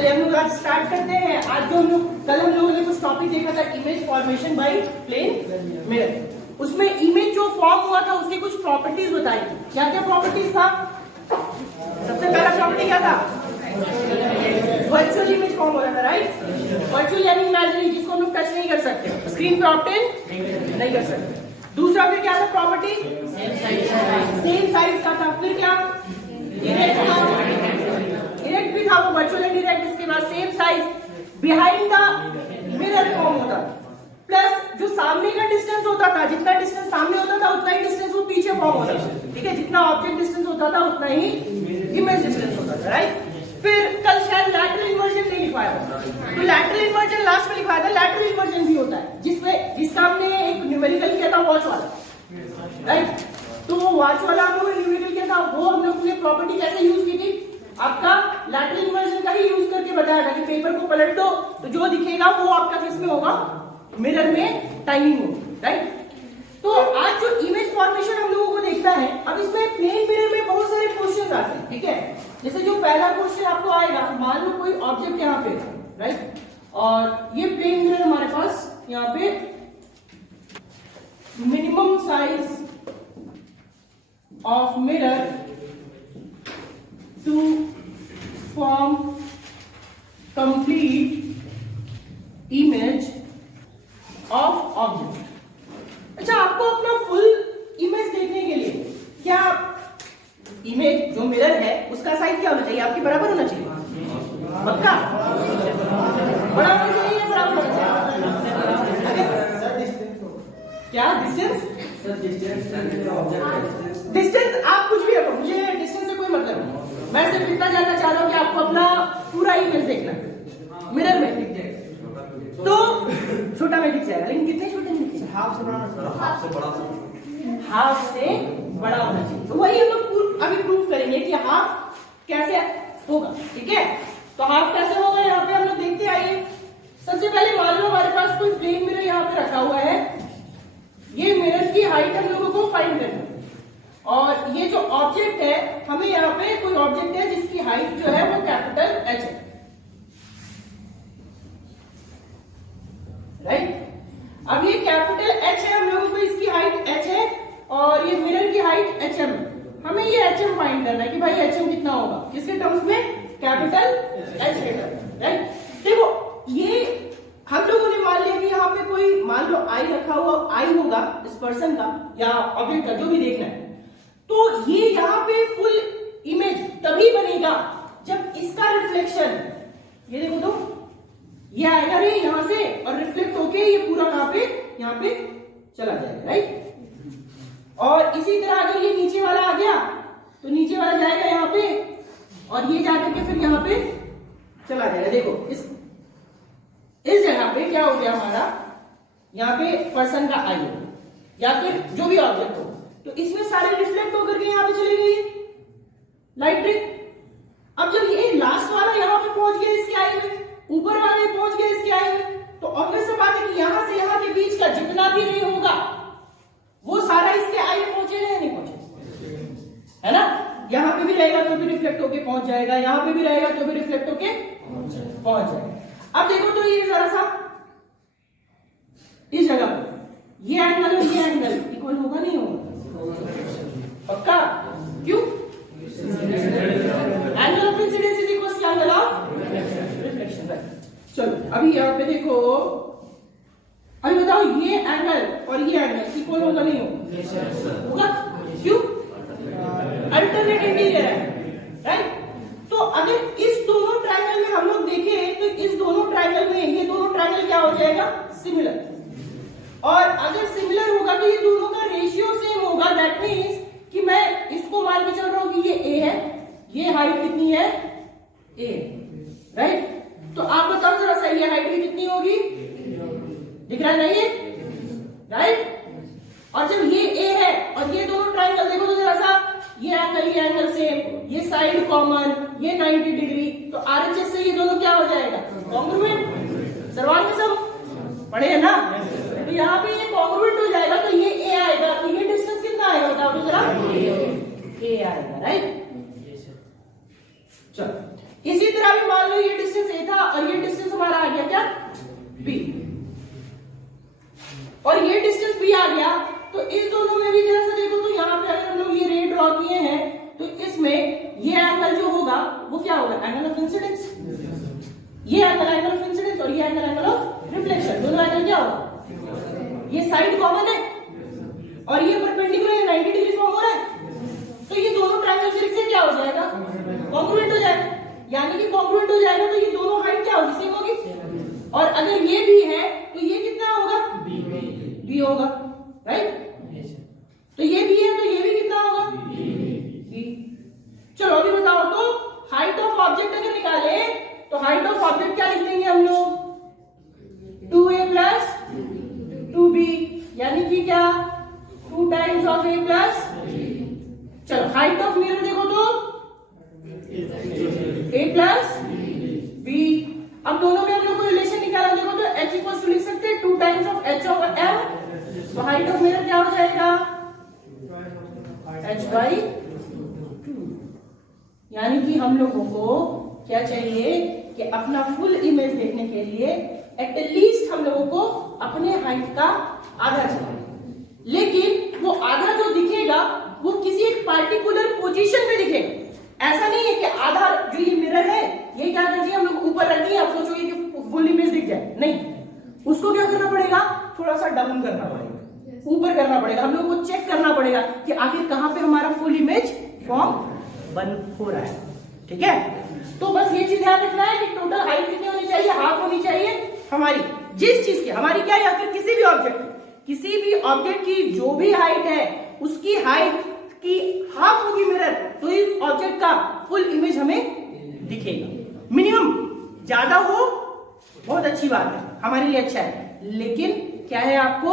चलिए हम लोग आज स्टार्ट करते हैं। आज जो कल हम लोगों ने कुछ टॉपिक देखा था, image formation by plane mirror. उसमें इमेज जो फॉर्म हुआ था उसकी कुछ प्रॉपर्टीज बताई। क्या क्या प्रॉपर्टीज था? सबसे पहला प्रॉपर्टी क्या था? वर्चुअल इमेज फॉर्म हो रहा था, राइट? वर्चुअल यानी इमेजिनरी, जिसको हम लोग टच नहीं कर सकते, स्क्रीन पे ऑब्टेन नहीं कर सकते। दूसरा फिर क्या था प्रॉपर्टी? सेम साइज का था। फिर क्या? इरेक्ट भी था, वो वर्चुअल एंड इरेक्ट। इसके बाद same size behind the mirror form होता। प्लस जो सामने का डिस्टेंस होता था, जितना डिस्टेंस सामने होता था उतना ही डिस्टेंस वो पीछे फॉर्म होता था। ठीक है, जितना ऑब्जेक्ट डिस्टेंस होता था उतना ही इमेज डिस्टेंस होता था, राइट? फिर कल शायद लैटरल इन्वर्जन नहीं लिखवाया था, तो लैटरल इन्वर्जन लास्ट में लिखवाया था। लैटरल इन्वर्जन भी होता है जिसका हमने एक न्यूमेरिकल किया था, वॉच वाला, राइट? तो वो वॉच वाला हम लोग न्यूमेरिकल किया था, वो हम लोग ने प्रॉपर्टी कैसे यूज की थी? आपका लैटरल इन्वर्जन का ही यूज करके बताया था कि पेपर को पलट दो तो जो दिखेगा वो आपका किसमें होगा? मिरर में टाइमिंग होगी, राइट? तो आज जो इमेज फॉर्मेशन हम लोगों को देखना है, अब इसमें प्लेन मिरर में बहुत सारे क्वेश्चन आते हैं, ठीक है? जैसे जो पहला क्वेश्चन आपको आएगा, मान लो कोई ऑब्जेक्ट यहाँ पे, राइट? और ये प्लेन मिरर हमारे पास यहाँ पे minimum size of mirror to form complete image of object. अच्छा, आपको अपना फुल इमेज देखने के लिए क्या इमेज जो मिरर है उसका साइज क्या होना चाहिए? आपके बराबर होना चाहिए? पक्का? बड़ा होना चाहिए या बराबर होना चाहिए? क्या डिस्टेंस? डिस्टेंस आप कुछ भी रखो, मुझे डिस्टेंस से कोई मतलब नहीं। मैं सिर्फ इतना जानना चाह रहा हूँ कि आपको अपना पूरा इमेज देखना है मिरर में। तो छोटा में दिख जाएगा, लेकिन कितने छोटे में दिखेगा? हाफ से बड़ा होना चाहिए। तो वही हम लोग अभी प्रूफ करेंगे कि हाफ कैसे होगा, ठीक है? तो हाफ कैसे होगा यहाँ पे हम लोग देखते आइए। सबसे पहले मान लो हमारे पास कोई प्लेन मिरर यहाँ पे रखा हुआ है। ये मिरर की हाइट हम लोगों को फाइंड करना है, और ये जो ऑब्जेक्ट है, हमें यहाँ पे कोई ऑब्जेक्ट है जिसकी हाइट जो है वो कैपिटल एच है, राइट? अब ये कैपिटल एच है, हम लोगों को इसकी हाइट एच है और ये मिरर की हाइट एच एम। हमें ये एच एम फाइंड करना है कि भाई एच एम कितना होगा, किसके टर्म्स में? कैपिटल एच के टर्म्स, राइट? देखो, ये हम लोगों ने मान लिया कि यहाँ पे कोई मान लो आई रखा हुआ, आई होगा इस पर्सन का या ऑब्जेक्ट का, जो भी देखना है। तो ये यहाँ पे फुल इमेज तभी बनेगा जब इसका रिफ्लेक्शन, ये देखो तो, ये आएगा रे यहां से और रिफ्लेक्ट होके ये पूरा कहां पे? यहाँ पे चला जाएगा, राइट? और इसी तरह अगर ये नीचे वाला आ गया तो नीचे वाला जाएगा यहाँ पे और ये जाकर के फिर यहाँ पे चला जाएगा। देखो इस जगह पे क्या हो गया हमारा? यहाँ पे पर्सन का आई हो या फिर जो भी ऑब्जेक्ट हो, तो इसमें सारे रिफ्लेक्ट होकर के यहाँ पे चले गई लाइट रे। अब जब ये लास्ट वाला यहाँ पे पहुंच गया इसके आई में, ऊपर वाले पहुंच गए इसके आई में, तो ऑब्वियस सी बात है कि यहां से यहां के बीच का जितना भी रे होगा वो सारा इसके आई में पहुंचेगा या नहीं पहुंचेगा? है ना? यहां पे भी रहेगा तो भी रिफ्लेक्ट होके पहुंच जाएगा, यहां पे भी रहेगा तो भी रिफ्लेक्ट होके पहुंच जाएगा। अब देखो तो ये जरा सा इस जगह पे ये एंगल और ये एंगल इक्वल होगा नहीं होगा? पक्का? क्यों? Angle of incidence is equal to angle of reflection, right? चलो अभी यहाँ पे देखो, अभी बताओ ये एंगल और ये एंगल इक्वल होगा नहीं होगा? क्यों? अल्टरनेट इंटीरियर है, राइट? तो अगर इस दोनों ट्रायंगल में हम लोग देखें तो इस दोनों ट्रायंगल में ये दोनों ट्रायंगल क्या हो जाएगा? सिमिलर। और अगर सिमिलर होगा तो ये दोनों का रेशियो सेम होगा। दैट मीन्स कि मैं इसको मान के चल रहा हूं कि ये ए है, ये हाइट कितनी है? ए, राइट? तो आप बताओ जरा सा, ये हाइट भी कितनी होगी? दिख रहा है ना ये, राइट? और जब ये ए है और ये दोनों ट्रायंगल देखो तो जरा सा, ये एंगल सेम, ये साइड कॉमन, ये 90 डिग्री, तो आरएचएस से ये दोनों क्या हो जाएगा? कॉन्ग्रुएंट। सर्वांग सम पढ़े है ना? तो यहाँ पे ये कॉन्ग्रुएंट हो जाएगा, तो ये ए आएगा, तो ये डिस्टेंस कितना आएगा बताओ तो जरा? ए आएगा, राइट? चलो इसी तरह भी मान लो ये डिस्टेंस और ये डिस्टेंस भी आ गया, तो इस दोनों में भी जरा सा देखो तो यहाँ पे अगर हम लोग ये रे ड्रॉ किए हैं तो इसमें ये एंगल जो होगा वो क्या होगा, एंगल ऑफ इंसिडेंस। ये एंगल ऑफ इंसिडेंस और ये एंगल ऑफ रिफ्लेक्शन, दोनों एंगल क्या होगा, ये साइड कॉमन है और ये परपेंडिकुलर 90 डिग्री फॉर्म हो रहा है, तो ये दोनों ट्रायंगल फिर से क्या हो जाएगा, कॉन्ग्रुएंट हो जाएगा। यानी कि कॉन्ग्रुएंट हो जाएगा तो ये दोनों हाइट क्या होगी, सेम होगी। और अगर ये भी है तो ये कितना होगा, बी होगा, राइट। तो ये भी है तो ये भी कितना होगा, बी। चलो अभी बताओ तो हाइट ऑफ ऑब्जेक्ट अगर निकाले तो हाइट ऑफ ऑब्जेक्ट क्या लिख देंगे हम लोग, 2a प्लस 2b, यानी कि क्या 2 टाइम्स ऑफ a प्लस। चलो हाइट ऑफ मिरर देखो तो a प्लस b। अब दोनों में हम लोग को रिलेशन निकाला, देखो तो h इक्वल टू लिख सकते हैं 2 times of h over m। तो हाइट ऑफ मिरर क्या हो जाएगा, h/2। यानी कि हम लोगों को क्या चाहिए कि अपना फुल इमेज देखने के लिए एटलीस्ट हम लोगों को अपने हाइट का आधा चाहिए, लेकिन वो आधा जो दिखेगा वो किसी एक पार्टिकुलर पोजीशन में दिखेगा। ऐसा नहीं है कि आधा जो ये मिरर है ये क्या कर दिया हम लोग ऊपर रख दिया, आप सोचोगे कि फुल इमेज दिख जाए, नहीं, उसको क्या करना पड़ेगा, थोड़ा सा डाउन करना पड़ेगा, ऊपर करना पड़ेगा। हम लोग को चेक करना पड़ेगा कि आखिर कहां पे हमारा फुल इमेज फॉर्म बन हो रहा है, ठीक है। तो बस ये चीज ध्यान रखना है कि टोटल हाइट कितनी होनी चाहिए, हाफ होनी चाहिए हमारी, जिस चीज की हमारी क्या, या फिर किसी भी ऑब्जेक्ट की जो भी हाइट है उसकी हाइट की हाफ होगी मिरर, तो इस ऑब्जेक्ट का फुल इमेज हमें दिखेगा। मिनिमम ज्यादा हो बहुत अच्छी बात है, हमारे लिए अच्छा है, लेकिन क्या है, आपको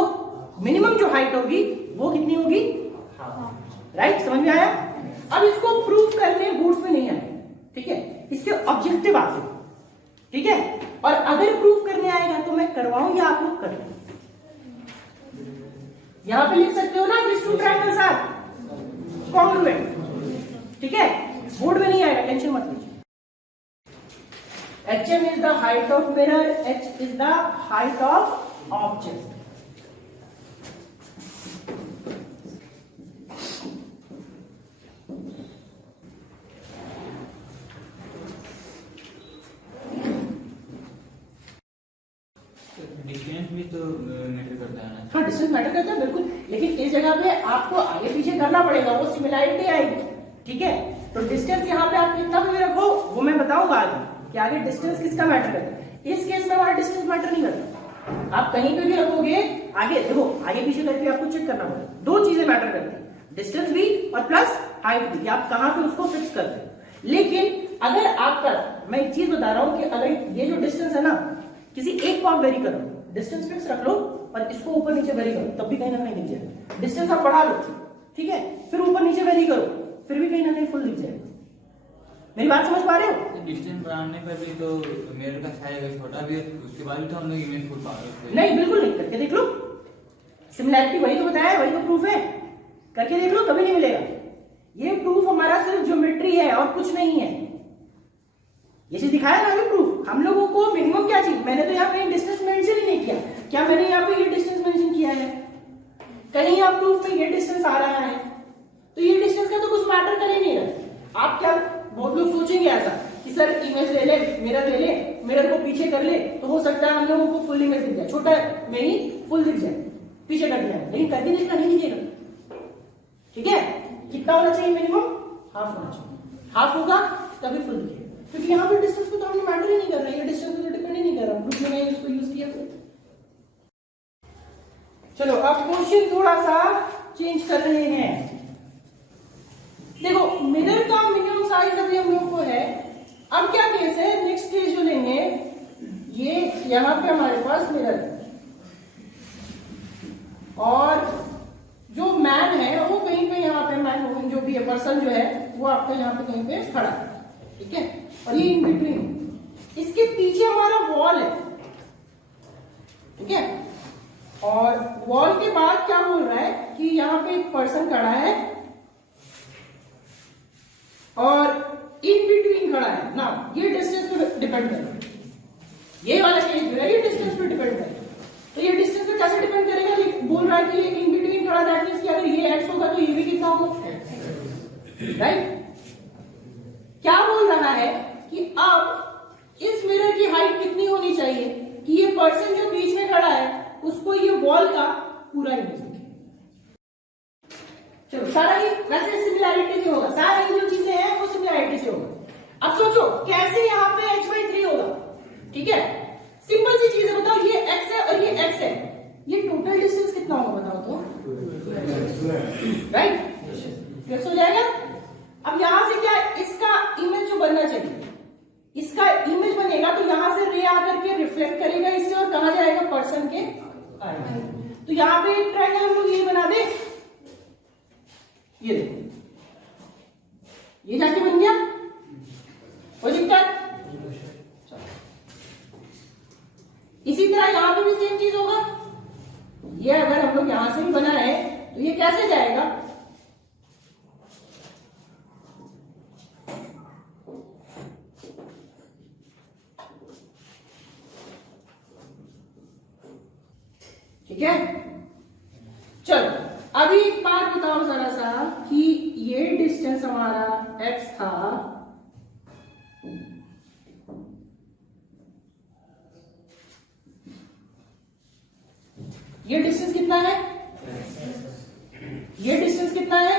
मिनिमम जो हाइट होगी वो कितनी होगी, राइट, समझ में आया। अब इसको प्रूव करने बोर्ड्स में नहीं आए, ठीक है, इससे ऑब्जेक्टिव आते, ठीक है। और अगर प्रूफ करने आएगा तो मैं करवाऊं या आप लोग करें, यहां पे लिख सकते हो ना, this two triangles are congruent, ठीक है, बोर्ड में नहीं आएगा, टेंशन मत लीजिए। HM is the height of mirror, H is the height of object। Distance भी तो मैटर करता है ना। हाँ, डिस्टेंस मैटर करता है बिल्कुल, लेकिन इस जगह पे आपको आगे पीछे करना पड़ेगा, वो सिमिलैरिटी आएगी, ठीक है। तो डिस्टेंस यहाँ पे आप कितना भी रखो वो मैं बताऊंगा आगे कि आगे डिस्टेंस किसका मैटर करता है। इस केस में हमारा डिस्टेंस मैटर नहीं करता, आप कहीं पे भी रखोगे, आगे देखो, आगे पीछे करके आपको चेक करना पड़ेगा। दो चीजें मैटर करती है, डिस्टेंस भी और प्लस हाइट भी, आप कहाँ पे उसको फिक्स करते हो। लेकिन अगर आपका, मैं एक चीज बता रहा हूँ कि अगर ये जो डिस्टेंस है ना, किसी एक को आप वेरी करो, डिस्टेंस फिक्स रख लो और इसको ऊपर नीचे वेरी करो, तब भी कहीं ना कहीं दिख जाएगा। डिस्टेंस आप बढ़ा लो, ठीक है, फिर ऊपर नीचे वेरी करो, फिर भी कहीं ना कहीं फुल दिख जाएगा। मेरी बात समझ पा रहे हो। डिस्टेंस बढ़ाने पर भी तो मिरर का साइज अगर छोटा भी है उसके बाद भी तो हम लोग इमेज फुल पा रहे हैं। नहीं, बिल्कुल नहीं, करके देख लो, सिमिलैरिटी वही तो बताया, वही तो प्रूफ है, करके देख लो, कभी नहीं मिलेगा। ये प्रूफ हमारा सिर्फ ज्योमेट्री है और कुछ नहीं है। ये चीज दिखाया ना अभी प्रूफ, हम लोगों को मिनिमम क्या चाहिए। मैंने तो यहाँ कहीं डिस्टेंस मेंशन ही नहीं किया, क्या मैंने यहाँ पे ये डिस्टेंस मेंशन किया है, कहीं आप प्रूफ में ये डिस्टेंस आ रहा है, तो ये डिस्टेंस का तो कुछ मैटर कर ही नहीं रहा। आप क्या, बहुत लोग सोचेंगे ऐसा कि सर इमेज ले ले, मिरर को पीछे कर ले, तो हो सकता है हम लोगों को फुल इमेज दिख जाए, छोटा में ही फुल दिख जाए, पीछे कर दिया, लेकिन करके देखना नहीं दिखेगा, ठीक है। कितना होना चाहिए मिनिमम, हाफ होना चाहिए, हाफ होगा तभी फुल दिखेगा, क्योंकि यहाँ पे डिस्टेंस को तो हमने मैटर ही नहीं कर रहा है, ये डिस्टेंस पे तो डिपेंड ही नहीं कर रहा, ग्रुप में नहीं इसको यूज किया। चलो अब क्वेश्चन थोड़ा सा चेंज कर रहे हैं। देखो मिरर का मिनिमम साइज अभी हम लोग को है, अब क्या केस है, नेक्स्ट केस जो लेंगे, ये यहाँ पे हमारे पास मिरर और जो मैन है वो कहीं पे यहाँ पे, मैन जो भी है, पर्सन जो है वो आपका यहाँ पे कहीं पे खड़ा है, ठीक है, और ये इन बिटवीन, इसके पीछे हमारा वॉल है, ठीक है, और वॉल के बाद क्या बोल रहा है कि यहाँ पे एक पर्सन खड़ा है और इन बिटवीन खड़ा है ना, ये डिस्टेंस पे डिपेंड करे, ये वाला केस जो है ये डिस्टेंस पे डिपेंड करे। तो ये डिस्टेंस पे कैसे डिपेंड करेगा, ये होगा, राइट। क्या बोल रहा है कि अब इस मिरर की हाइट कितनी होनी चाहिए कि ये पर्सन जो बीच में खड़ा है उसको ये वॉल का पूरा इमेज दिखे। चलो सारा ही वैसे सिमिलैरिटी से होगा, सारा ही जो चीजें हैं वो सिमिलैरिटी से होगा। अब सोचो कैसे यहाँ पे h/3 होगा, ठीक है। सिंपल सी चीज है, बताओ ये x है और ये x है, ये टोटल डिस्टेंस कितना होगा बताओ तो, राइट, फिक्स हो जाएगा। अब यहां से क्या इसका इमेज जो बनना चाहिए, इसका इमेज बनेगा तो यहां से रे आकर के रिफ्लेक्ट करेगा इससे और कहां जाएगा, पर्सन के आई। तो यहां पे एक ट्रायंगल हम लोग ये बना दे, ये देखो ये जाके बन गया, कोई दिक्कत। इसी तरह यहां पे भी सेम चीज होगा, ये अगर हम लोग यहां से भी बना है तो ये कैसे जाएगा, ठीक है। चलो अभी एक बात बताओ जरा सा कि ये डिस्टेंस हमारा x था, ये डिस्टेंस कितना है, ये डिस्टेंस कितना है,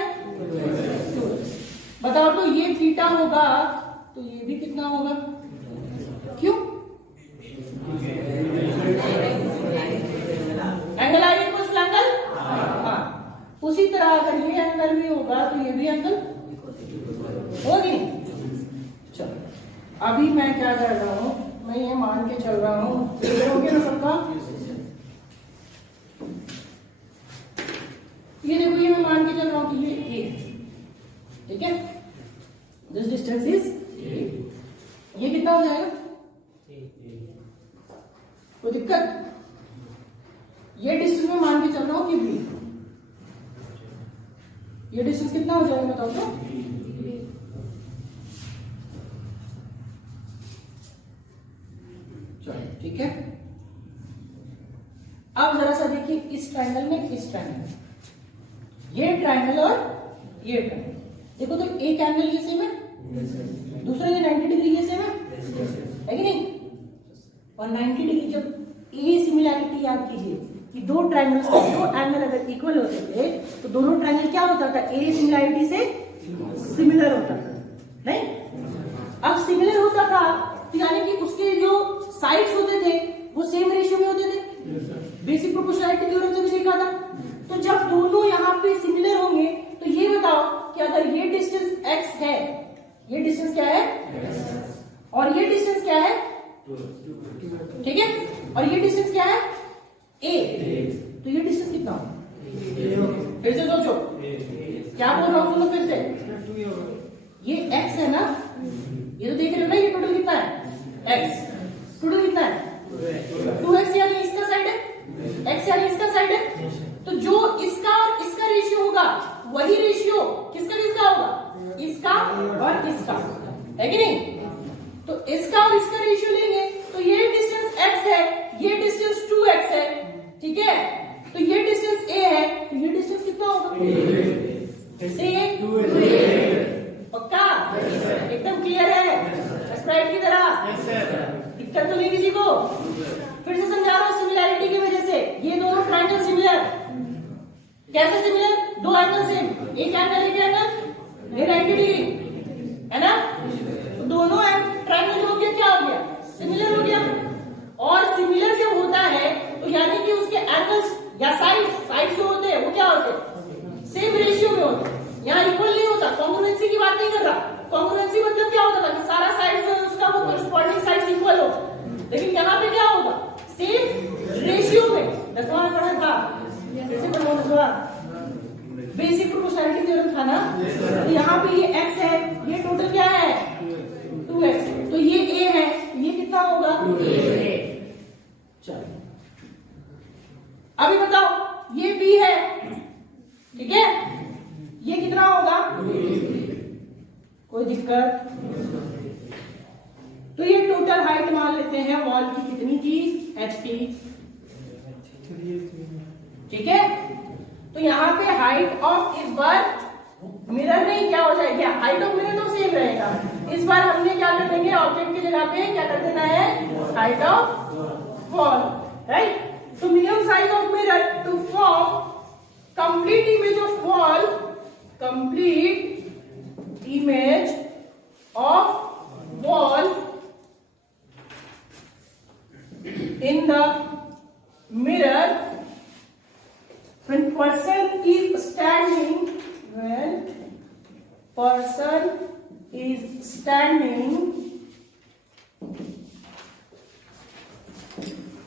बताओ तो ये थीटा होगा तो ये भी कितना होगा, क्यों, angle I equals to angle, हाँ। उसी तरह अगर ये एंगल भी होगा तो ये भी एंगल होगी। चलो अभी मैं क्या कर रहा हूं, मैं ये मान के चल रहा हूं, हो गया ना सबका, ये देखो ये मैं मान के चल रहा हूं कि ये a, ठीक है, दिस डिस्टेंस इज a, ये कितना हो जाएगा, कोई दिक्कत, ये डिस्टेंस में मान के चल रहा हूं कि b, ये डिस्टेंस कितना हो जाएगा बताओ तो, चलो ठीक है। अब जरा सा देखिए इस ट्रायंगल में, इस ट्रायंगल में, ये ट्रायंगल और ये ट्रायंगल, देखो तो एक एंगल ये सेम है, दूसरा ये 90 डिग्री ये सेम है कि नहीं, और 90 डिग्री जब ये सिमिलैरिटी याद कीजिए कि दो ट्रायंगल्स के दो एंगल अगर इक्वल होते थे तो दोनों ट्रायंगल क्या होता था, ए सिमिलैरिटी से सिमिलर होता था, नहीं। अब सिमिलर होता था तो यानी कि उसके जो साइड्स होते थे वो सेम रेशियो में होते थे, बेसिक प्रोपोर्शनैलिटी थ्योरम से भी देखा था। तो जब दोनों यहाँ पे सिमिलर होंगे तो ये बताओ कि अगर ये डिस्टेंस x है, ये डिस्टेंस क्या है, और ये डिस्टेंस क्या है, ठीक है, और ये डिस्टेंस क्या है a, तो ये डिस्टेंस कितना होगा, फिर से सोचो क्या बोल रहा हूं, सुनो फिर से, ये x है ना, ये तो देख रहे हो ना, ये टोटल कितना है x, टोटल कितना है 2x, यानी इसका साइड है, x यानी इसका साइड है, तो जो इसका और इसका रेशियो होगा वही रेशियो किसका किसका होगा, इसका और इसका, है कि नहीं। तो इसका और इसका रेशियो लेंगे तो ये डिस्टेंस x है, ये डिस्टेंस 2x है, ठीक है, तो ये डिस्टेंस a है, तो ये डिस्टेंस कितना होगा, फिर से पक्का, एकदम क्लियर है, स्प्राइट की तरह, दिक्कत तो नहीं किसी को। फिर से समझा रहा हूं, सिमिलैरिटी की वजह से ये दोनों ट्रायंगल सिमिलर, कैसे सिमिलर, दो एंगल सेम, एक एंगल ये 90 डिग्री है ना, तो दोनों ट्रायंगल हो गया, क्या हो गया, सिमिलर हो गया। और सिमिलर जब होता है तो यानी कि उसके एंगल्स या साइड्स जो होते हैं वो क्या होते हैं, सेम रेशियो में होते हैं। यहाँ इक्वल नहीं होता, कॉन्ग्रुएंसी की बात नहीं कर रहा, कॉन्ग्रुएंसी मतलब क्या होता था कि सारा साइड जो है उसका वो कॉरस्पॉन्डिंग साइड्स इक्वल हो, लेकिन यहाँ पे क्या होगा, सेम रेशियो में, 10वां में पढ़ा था, कैसे पढ़ा, बेसिक प्रोपोर्शनैलिटी थ्योरम था ना, तो यहाँ पे ये x है, ये टोटल क्या है 2x, तो ये a है, ये कितना होगा, चलो अभी बताओ ये b है, ठीक है, ये कितना होगा, कोई दिक्कत, तो ये टोटल हाइट मान लेते हैं वॉल की कितनी थी, h ठीक है। तो यहाँ पे हाइट ऑफ इस बार मिरर नहीं, क्या हो जाएगा, हाइट ऑफ मिरर तो सेम रहेगा। इस बार हमने क्या कर देंगे, ऑब्जेक्ट की जगह पे क्या कर देना है, हाइट ऑफ वॉल, राइट। तो minimum size of mirror to form complete image of wall, complete image of wall in the mirror when person is standing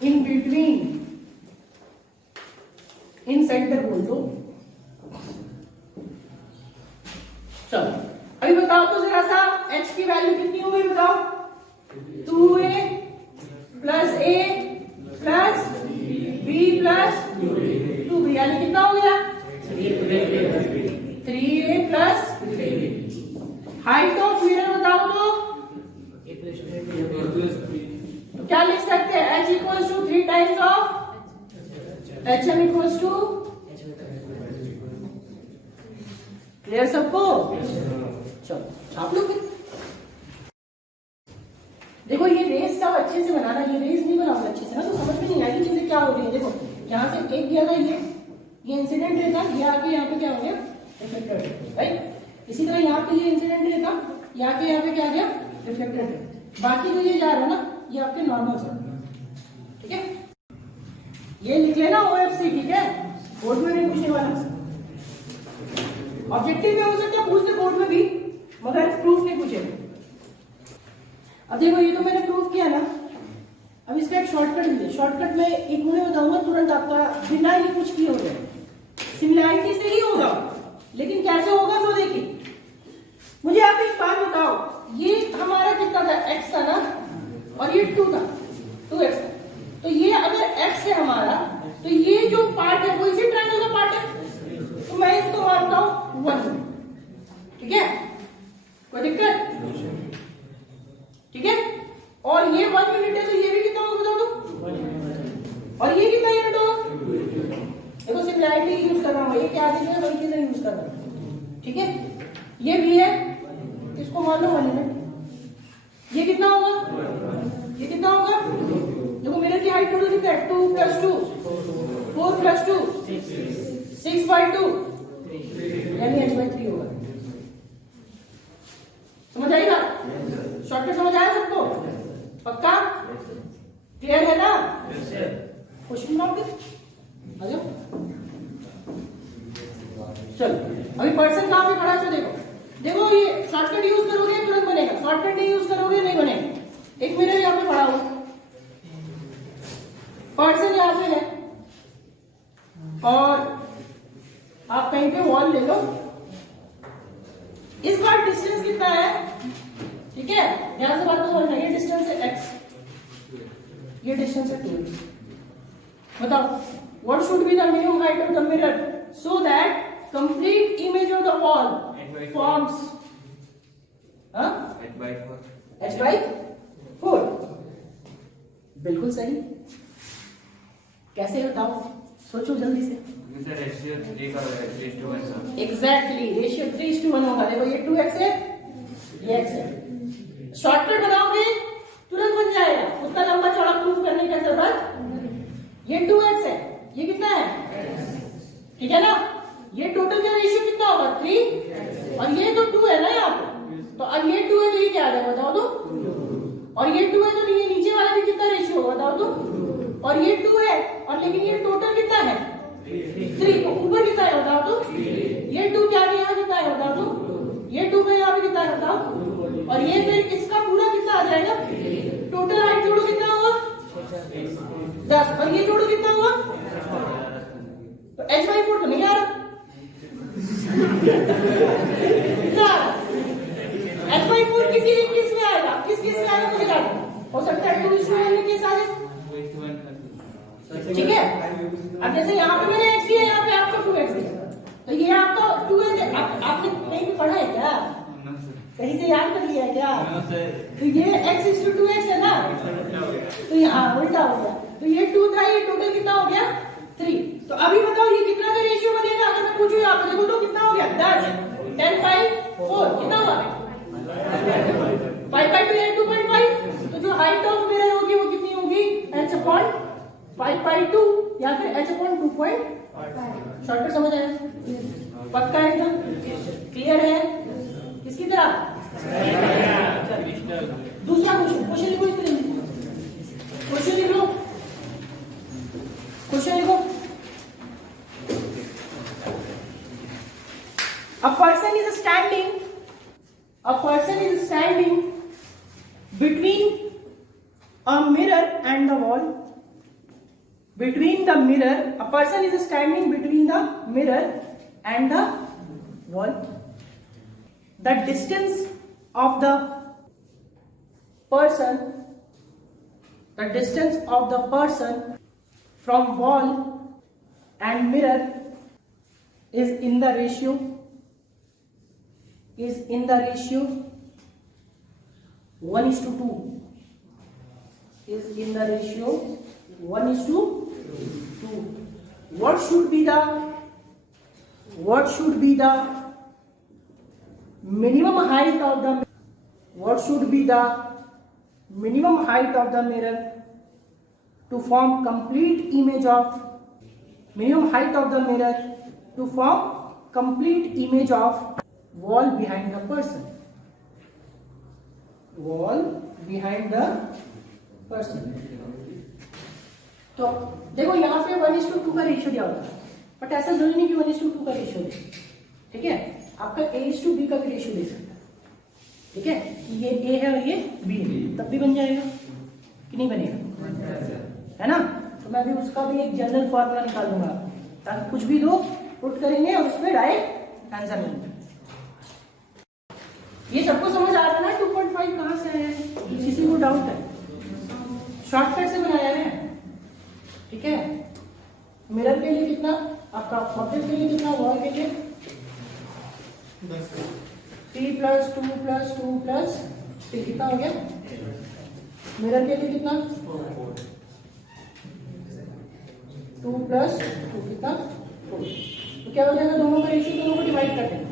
in between, in center बोल दो। चलो अभी बताओ तो जरा सा h की वैल्यू कितनी हो गई बताओ, 2a plus a plus b plus 2b, यानी कितना हो गया, 3a plus, height of mirror बताओ तो क्या लिख सकते हैं, h equals to 3 times of hm equals to, clear सबको। चलो छाप लो फिर। देखो ये रेस सब अच्छे से बनाना, ये रेस नहीं बनाओगे अच्छे से ना तो समझ में नहीं आएगी चीजें क्या हो रही है। देखो यहाँ से एक गया था, ये इंसिडेंट रहता, ये आके यहाँ पे क्या हो गया, रिफ्लेक्टेड, राइट। इसी तरह यहाँ पे ये इंसिडेंट रहता, ये आके यहाँ पे क्या आ गया, रिफ्लेक्टेड। बाकी तो ये जा रहा है ना, ये आपके नॉर्मल से, ठीक है। ये लिख लेना OFC, ठीक है, बोर्ड में नहीं पूछने वाला, ऑब्जेक्टिव में हो सकता है पूछ दे बोर्ड में भी, मगर प्रूफ नहीं पूछे। अब देखो ये तो मैंने प्रूफ किया ना, अब इसका एक शॉर्टकट भी है। शॉर्टकट में एक मुझे बताऊंगा तुरंत, आपका बिना ये कुछ किए हो जाए, सिमिलैरिटी से ही होगा, लेकिन कैसे होगा सो देखिए। मुझे आप एक बात बताओ, ये हमारा कितना था, x था ना, और ये 2 था, 2x था। तो ये अगर x है हमारा, तो ये जो पार्ट है वो इसी ट्रायंगल का पार्ट है, तो मैं इसको मानता हूं 1, ठीक है, कोई दिक्कत, ठीक है। और ये 1 यूनिट है, तो ये भी कितना होगा बताओ तो, और ये कितना यूनिट होगा। देखो सिमिलैरिटी यूज कर रहा हूं, ये क्या चीज है वही चीजें यूज कर रहा हूं, ठीक है। ये भी है, इसको मान लो 1 यूनिट, ये कितना होगा, ये कितना होगा। देखो मिरर की हाइट टोटल कितना है, 2 + 2 4 + 2 6/2, यानी h/3 होगा। समझ आई बात, शॉर्टकट समझ आया सबको, पक्का क्लियर है ना। क्वेश्चन बनाओगे, आ जाओ। चलो अभी पर्सन कहां पे खड़ा है, देखो देखो ये शॉर्टकट यूज करोगे तुरंत बनेगा, शॉर्टकट नहीं यूज करोगे नहीं बनेगा। एक मिनट यहाँ पे खड़ा हो, पर्सन यहाँ पे है, और आप कहीं पे वॉल ले लो। इस बार डिस्टेंस कितना है, ठीक है, ध्यान से बात को समझना। ये डिस्टेंस है x, ये डिस्टेंस है 2x। बताओ what should be the minimum height of the mirror so that complete image of the wall forms h/4। बिल्कुल सही, कैसे बताओ, सोचो जल्दी से। एग्जैक्टली रेशियो 3:1 होगा। देखो ये 2x है, ये x है। शॉर्टकट बनाओगे तुरंत बन जाएगा, उतना लंबा चौड़ा प्रूफ करने की जरूरत। ये 2x है, ये कितना है, ठीक है ना। ये टोटल का रेशियो कितना होगा, 3, और ये तो 2 है ना यहाँ पे, तो अब ये 2 है तो ये क्या आ जाएगा बताओ तो, और ये 2 है तो ये नीचे वाला भी कितना रेशियो होगा बताओ तो, और ये 2 है, और लेकिन ये टोटल कितना है 3, ऊपर कितना है बताओ तो, ये 2 क्या है यहाँ कितना है बताओ तो, ये 2 का यहाँ पे कितना है बताओ, और ये फिर इसका पूरा कितना आ जाएगा, टोटल हाइट जोड़ो कितना होगा 10, और ये जोड़ो कितना हुआ, तो h/4 तो नहीं आ रहा, h/4 किसी किस में आएगा, किस में आएगा मुझे जानना। हो सकता है 2:1 में केस आ जाए, ठीक है। अब जैसे यहाँ पे मैंने x दिया, यहाँ पे आपका 2x है, तो ये आपका 2 है। आपने कहीं भी पढ़ा है क्या, कहीं से याद कर लिया है क्या, तो ये x/2x है ना, तो यहाँ उल्टा हो गया, तो ये 2 था, ये टोटल कितना हो गया 3। तो अभी बताओ ये कितना का रेशियो बनेगा, अगर मैं पूछूं यहाँ पे देखो तो कितना हो गया 10, 10 5/2 या फिर h/2. शॉर्टकट समझ आया? पक्का है एकदम? क्लियर है? किसकी तरह? दूसरा क्वेश्चन लिखो. इस तरह क्वेश्चन लिख लो. क्वेश्चन लिखो. A person is standing between a mirror and the wall. A person is standing between the mirror and the wall. The distance of the person from wall and mirror is in the ratio 1:2. Is in the ratio 1:2. What should be the minimum height of the mirror to form complete image of wall behind the person. तो देखो यहाँ पे 1:2 का ratio दिया होता है, but ऐसा जरूरी नहीं कि 1:2 का रेशियो दे. ठीक है, आपका A:B का भी रेशियो दे सकता है. ठीक है, ये A है और ये B है, तब भी बन जाएगा कि नहीं बनेगा? है ना? तो मैं भी उसका भी एक जनरल फॉर्मूला निकालूंगा ताकि कुछ भी दो पुट करेंगे और उसमें डायरेक्ट आंसर मिलेगा. ये सबको समझ आ रहा है ना 2.5 कहां से आया है? किसी को डाउट है? शॉर्टकट से बनाया है. ठीक है, मिरर के लिए कितना, आपका ऑब्जेक्ट के लिए कितना, वॉल के लिए 3 + 2 + 2 + 3 कितना हो गया? मिरर के लिए कितना 2 + 2 कितना 4. तो क्या हो जाएगा, दोनों का रेशियो दोनों को डिवाइड कर देंगे.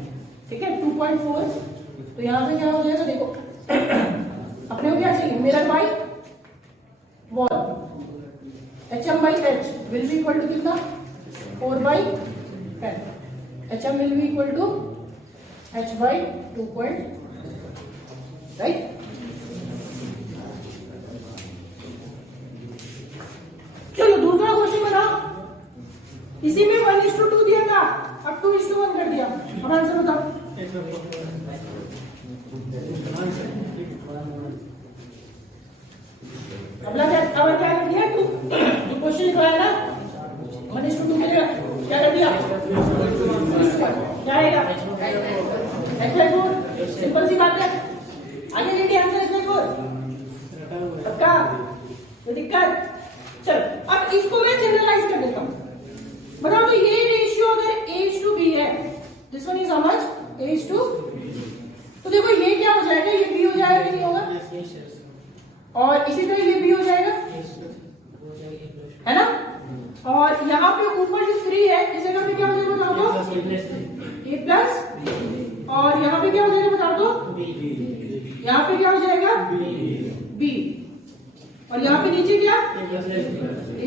ठीक है, 2.4. तो यहाँ पे क्या हो जाएगा, देखो अपने को क्या चाहिए, mirror by wall. HM/H will be equal to कितना 4/10. HM will be equal to H/2. Right? चलो दूसरा क्वेश्चन बनाओ. इसी में 1:2 दिया था, अब 2:1 कर दिया. अब आंसर बताओ. अगला क्या कर दिया, जो क्वेश्चन लिखवाया ना 1:2 में क्या कर दिया, क्या आएगा H/4. सिंपल सी बात है. आगे रेडी आंसर H/4. पक्का? कोई दिक्कत? चलो अब इसको मैं जनरलाइज कर देता हूं. बताओ तो ये रेशियो अगर A:B है, this one is how much, A:, तो देखो ये क्या हो जाएगा, ये B हो जाएगा कि नहीं होगा, और इसी तरह ये B हो जाएगा, है ना? और यहाँ पे ऊपर जो 3 है इस जगह पे क्या हो जाएगा बताओ तो, A+, और यहाँ पे क्या हो जाएगा बताओ तो, यहाँ पे क्या हो जाएगा B, और यहाँ पे नीचे क्या A+.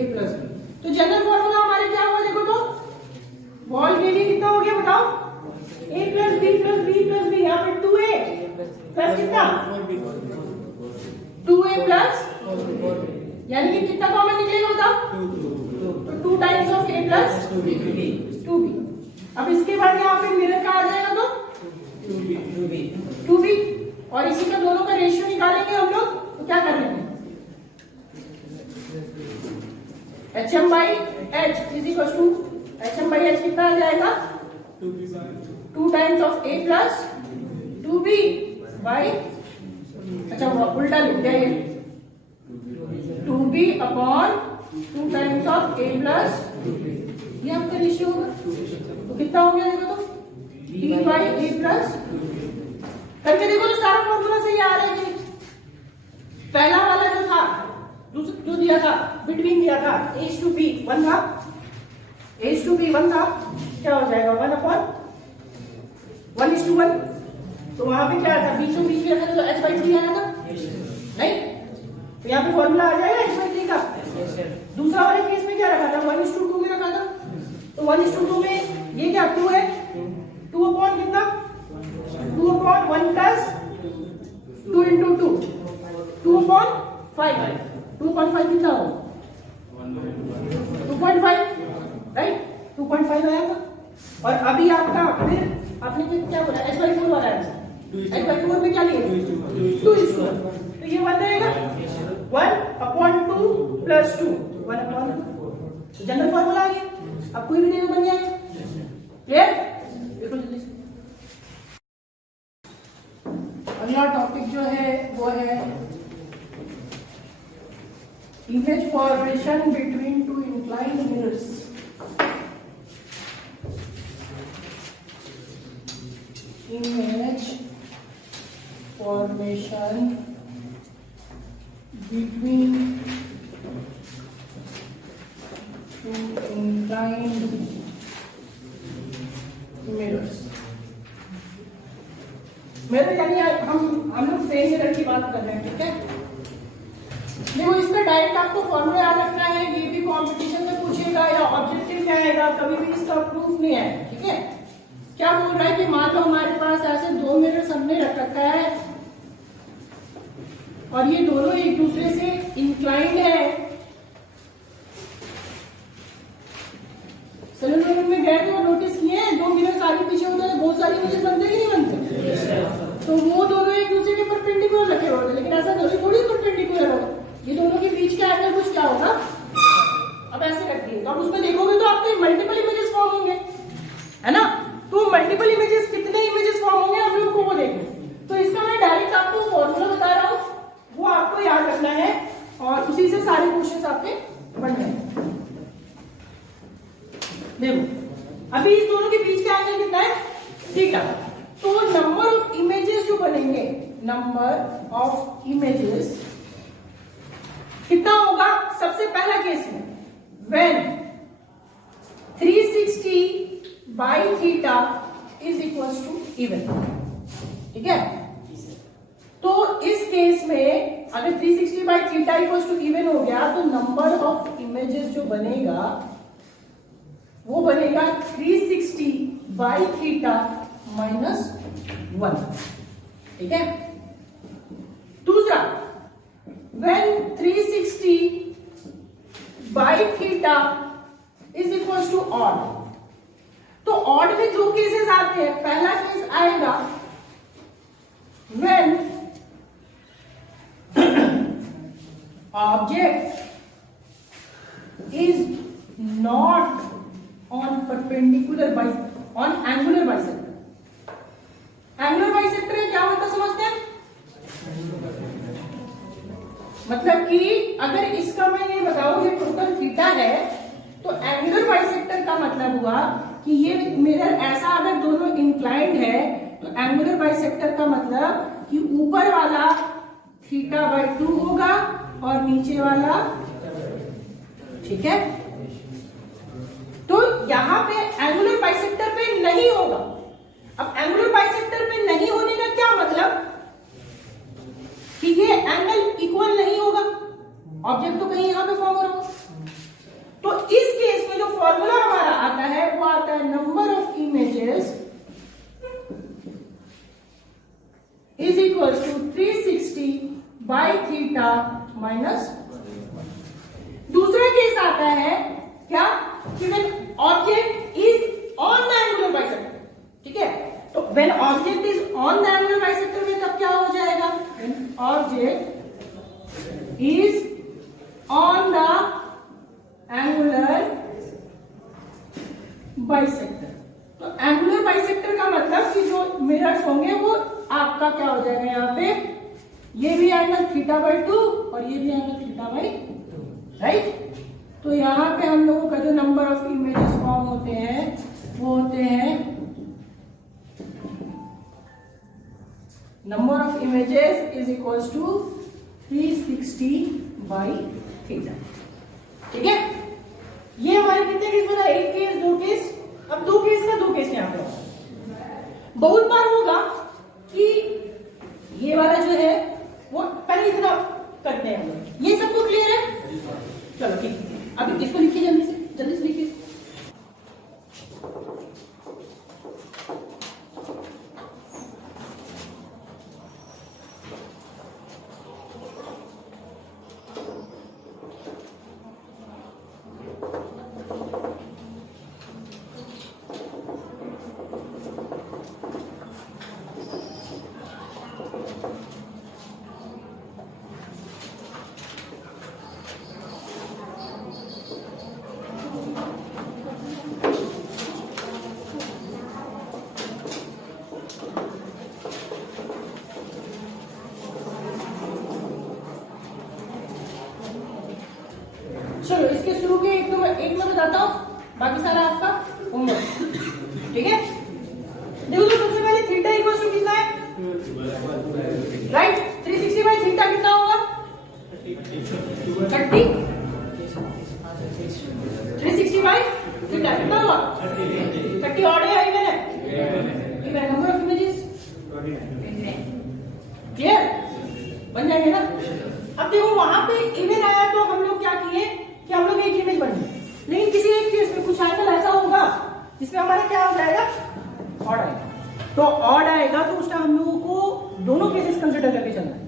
तो जनरल फॉर्मूला हमारे क्या हुआ देखो तो, वॉल के लिए कितना हो गया बताओ, A + B + B + B, यहाँ पे 2A प्लस कितना 2A प्लस, यानी कि कितना कॉमन निकलेगा बताओ, तो 2 times of A plus 2B. अब इसके बाद यहाँ पे मिरर का आ जाएगा तो 2B, और इसी का दोनों का रेशियो निकालेंगे हम लोग. तो क्या कर लेंगे, HM/H HM/H कितना आ जाएगा, 2 times of A plus 2B by, अच्छा उल्टा लिख दिया ये, 2B upon 2 times of A plus, ये आपका रेशियो होगा. तो कितना हो गया देखो तो, 3/A प्लस. करके देखो तो सारा फॉर्मूला सही आ रहा है कि पहला वाला जो था, जो दिया था बिटवीन दिया था A:B 1 था, A:B 1 था, क्या हो जाएगा 1/1:1. तो वहां पे क्या था, बीचों बीच में तो H/3 आया था नहीं, तो यहाँ पे फॉर्मूला आ जाएगा H/3 का. दूसरा वाले केस में क्या रखा था, 1:2 में रखा था। तो 1:2 में ये क्या 2 है, 2 अपॉन कितना 2 अपॉन 1 प्लस 2 इंटू 2 2 अपॉन 5 2.5 कितना हो 2.5 राइट 2.5 आया था। और अभी आपका फिर आपने क्या बोला h/4 वाला आंसर, h/4 में क्या लिए 2:2 तो ये 1 रहेगा 1/2 प्लस 2 1/2 तो जनरल फॉर्मूला आ गया। अब कोई भी नहीं बन जाएगा क्लियर। देखो जल्दी से अगला टॉपिक जो है वो है image formation between two inclined mirrors. Image formation between two inclined mirrors। Mirror यानी हम लोग सेम मिरर की बात कर रहे हैं, ठीक है। देखो इसका डायरेक्ट आपको फॉर्मूला याद रखना है, ये भी कंपटीशन में पूछेगा या ऑब्जेक्टिव में आएगा, कभी भी इसका प्रूफ नहीं है, ठीक है। क्या बोल रहा है कि मान लो हमारे पास ऐसे 2 मिरर हमने रख रखा है और ये दोनों एक दूसरे से इंक्लाइंड है। सैलून में गए तो नोटिस किए 2 मिरर आगे पीछे होता है, बहुत सारी इमेजेस बनते कि नहीं बनते। तो वो दोनों एक दूसरे के परपेंडिकुलर रखे होते, लेकिन ऐसा थोड़ी परपेंडिकुलर होगा, ये दोनों के बीच का एंगल कुछ क्या होगा, अब ऐसे रख दिए तो आप उसमें देखोगे तो आपके मल्टीपल इमेजेस फॉर्म होंगे, है ना। तो मल्टीपल इमेजेस कितने इमेजेस फॉर्म होंगे हम लोग को वो देखना। तो इसका मैं डायरेक्ट आपको फॉर्मूला बता रहा हूं, वो आपको याद रखना है और उसी से सारे क्वेश्चंस आपके बन जाएंगे। देखो अभी इस दोनों के बीच का एंगल कितना है थीटा। तो नंबर ऑफ इमेजेस जो बनेंगे, नंबर ऑफ इमेजेस कितना होगा, सबसे पहला केस में when 360 by theta is equals to even, ठीक है। तो इस केस में अगर 360 by theta equals to even हो गया तो नंबर ऑफ इमेजेस जो बनेगा वो बनेगा 360 by theta minus 1, ठीक है। दूसरा when 360 by theta is equals to odd, तो ऑड में दो केसेस आते हैं। पहला केस आएगा when object is not on perpendicular on angular bisector. Angular bisector क्या होता समझते हैं, मतलब कि अगर इसका मैं ये बताऊं कि टोटल थीटा है तो एंगुलर बाइसेक्टर का मतलब हुआ कि ये मिरर ऐसा अगर दोनों इंक्लाइंड है तो एंगुलर बाइसेक्टर का मतलब कि ऊपर वाला θ/2 होगा और नीचे वाला, ठीक है। तो यहां पे एंगुलर बाइसेक्टर पे नहीं होगा। अब एंगुलर बाइसेक्टर पे नहीं होने का क्या मतलब कि ये एंगल इक्वल नहीं होगा, ऑब्जेक्ट तो कहीं यहां पे फॉर्म हो रहा होगा। तो इस केस में जो फॉर्मूला हमारा आता है वो आता है number of images is equal to 360 by theta minus. दूसरा केस आता है क्या कि when object is on the angular bisector, ठीक है। तो when object is on the angular bisector में तब क्या हो जाएगा, when object is on the angular bisector. तो एंगुलर बाइसेक्टर का मतलब कि जो मिरर्स होंगे वो आपका क्या हो जाएगा, यहाँ पे ये भी एंगल θ/2 और ये भी एंगल θ/2, राइट। तो यहाँ पे हम लोगों का जो नंबर ऑफ इमेजेस फॉर्म होते हैं वो होते हैं number of images is equals to 360 by theta, ठीक है। ये हमारे कितने केस बना, एक केस, दो केस। अब दो केस का दो केस यहाँ पे बहुत बार होगा कि ये वाला जो है वो पहले इतना करते हैं। ये सबको क्लियर है, चलो इसके शुरू के एक मैं बताता हूँ, बाकी सारा आपका होमवर्क, ठीक है। देखो तो सबसे पहले थीटा इक्वल टू कितना है, राइट। 360 बाई थीटा कितना होगा, 30। 360 बाई थीटा कितना होगा, 30 ऑड है इवन है, even number of images, clear, बन जाएंगे ना। अब देखो वहां पे इवन आया तो हम लोग क्या किए कि हम लोग एक इमेज बन गई, लेकिन किसी एक केस में कुछ एंगल ऐसा होगा जिसमें हमारा क्या हो जाएगा, ऑड आएगा। तो ऑड आएगा तो उसका हम लोगों को दोनों केसेस कंसिडर करके चलना है।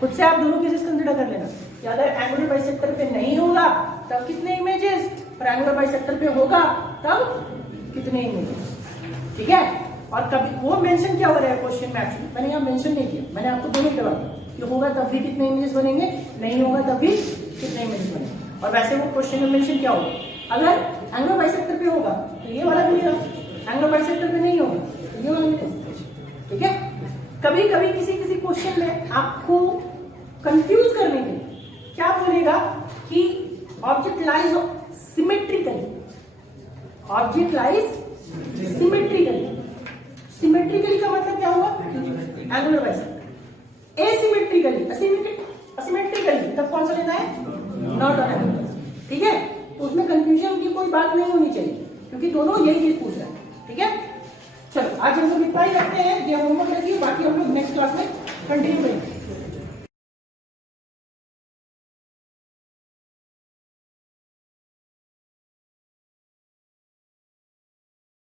खुद से आप दोनों केसेस कंसिडर कर लेना कि अगर एंगुलर बाइसेक्टर पे नहीं होगा तब कितने इमेजेस, और एंगुलर बाइसेक्टर पे होगा तब कितने इमेजेस, ठीक है। और कभी वो मेंशन क्या हो रहा है क्वेश्चन में, एक्चुअली मैंने यहाँ मेंशन नहीं किया, मैंने आपको दोनों जवाब दिया कि होगा तब भी कितने इमेजेस बनेंगे, नहीं होगा तब भी कितने इमेजेस बनेंगे। और वैसे वो क्वेश्चन में मेंशन क्या होगा, अगर एंगुलर बाइसेक्टर पे होगा तो ये वाला मिलेगा, एंगुलर बाइसेक्टर पे नहीं होगा तो ये वाला मिलेगा, ठीक है। कभी कभी किसी क्वेश्चन में आपको कंफ्यूज करने के लिए क्या बोलेगा कि object lies symmetrically, object lies symmetrically. Symmetrically का मतलब क्या हुआ, एंगुलर बाइसेक्टर। एसिमेट्रिकली, असिमेट्रिकली तब कौन सा लेना है, नॉट ऑन एंगुलर, ठीक है। तो उसमें कंफ्यूजन की कोई बात नहीं होनी चाहिए क्योंकि दोनों यही चीज पूछ रहे हैं, ठीक है। चलो आज हम लोग इतना ही रखते हैं, ये होमवर्क रखिए, बाकी हम लोग नेक्स्ट क्लास में कंटिन्यू करेंगे।